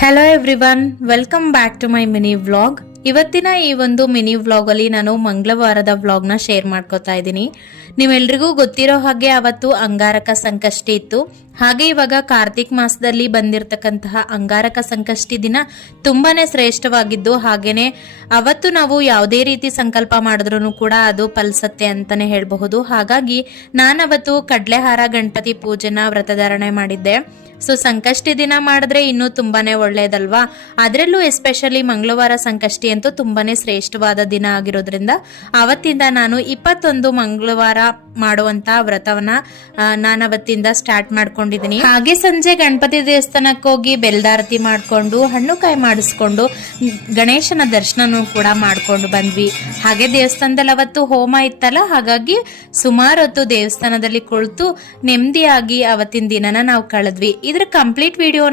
Hello everyone, welcome back to my mini vlog. ಇವತ್ತಿನ ಈ ಒಂದು ಮಿನಿ ವ್ಲಾಗ್ ಅಲ್ಲಿ ನಾನು ಮಂಗಳವಾರದ ವ್ಲಾಗ್ ನ ಶೇರ್ ಮಾಡ್ಕೋತಾ ಇದ್ದೀನಿ. ನೀವೆಲ್ರಿಗೂ ಗೊತ್ತಿರೋ ಹಾಗೆ ಅವತ್ತು ಅಂಗಾರಕ ಸಂಕಷ್ಟಿ ಇತ್ತು. ಹಾಗೆ ಇವಾಗ ಕಾರ್ತಿಕ್ ಮಾಸದಲ್ಲಿ ಬಂದಿರತಕ್ಕಂತಹ ಅಂಗಾರಕ ಸಂಕಷ್ಟಿ ದಿನ ತುಂಬಾನೇ ಶ್ರೇಷ್ಠವಾಗಿದ್ದು, ಹಾಗೇನೆ ಅವತ್ತು ನಾವು ಯಾವುದೇ ರೀತಿ ಸಂಕಲ್ಪ ಮಾಡಿದ್ರು ಕೂಡ ಅದು ಫಲಿಸತ್ತೆ ಅಂತಾನೆ ಹೇಳಬಹುದು. ಹಾಗಾಗಿ ನಾನವತ್ತು ಕಡ್ಲೆಹಾರ ಗಣಪತಿ ಪೂಜೆನ ವ್ರತಧಾರಣೆ ಮಾಡಿದ್ದೆ. ಸೊ ಸಂಕಷ್ಟಿ ದಿನ ಮಾಡಿದ್ರೆ ಇನ್ನೂ ತುಂಬಾನೇ ಒಳ್ಳೇದಲ್ವಾ. ಅದರಲ್ಲೂ ಎಸ್ಪೆಷಲಿ ಮಂಗಳವಾರ ಸಂಕಷ್ಟಿ ಅಂತೂ ತುಂಬಾನೇ ಶ್ರೇಷ್ಠವಾದ ದಿನ ಆಗಿರೋದ್ರಿಂದ ಅವತ್ತಿಂದ ನಾನು 21 ಮಂಗಳವಾರ ಮಾಡುವಂತ ವ್ರತವನ್ನ ನಾನವತ್ತಿಂದ ಸ್ಟಾರ್ಟ್ ಮಾಡ್ಕೊಂಡಿದ್ದೀನಿ. ಹಾಗೆ ಸಂಜೆ ಗಣಪತಿ ದೇವಸ್ಥಾನಕ್ಕೆ ಹೋಗಿ ಬೆಲ್ದಾರತಿ ಮಾಡ್ಕೊಂಡು ಹಣ್ಣು ಕಾಯಿ ಮಾಡಿಸ್ಕೊಂಡು ಗಣೇಶನ ದರ್ಶನನೂ ಕೂಡ ಮಾಡ್ಕೊಂಡು ಬಂದ್ವಿ. ಹಾಗೆ ದೇವಸ್ಥಾನದಲ್ಲಿ ಅವತ್ತು ಹೋಮ ಇತ್ತಲ್ಲ, ಹಾಗಾಗಿ ಸುಮಾರು ಹೊತ್ತು ದೇವಸ್ಥಾನದಲ್ಲಿ ಕುಳಿತು ನೆಮ್ಮದಿಯಾಗಿ ಅವತ್ತಿನ ದಿನನ ನಾವು ಕಳೆದ್ವಿ. ಇದ್ರ ಕಂಪ್ಲೀಟ್ ವಿಡಿಯೋ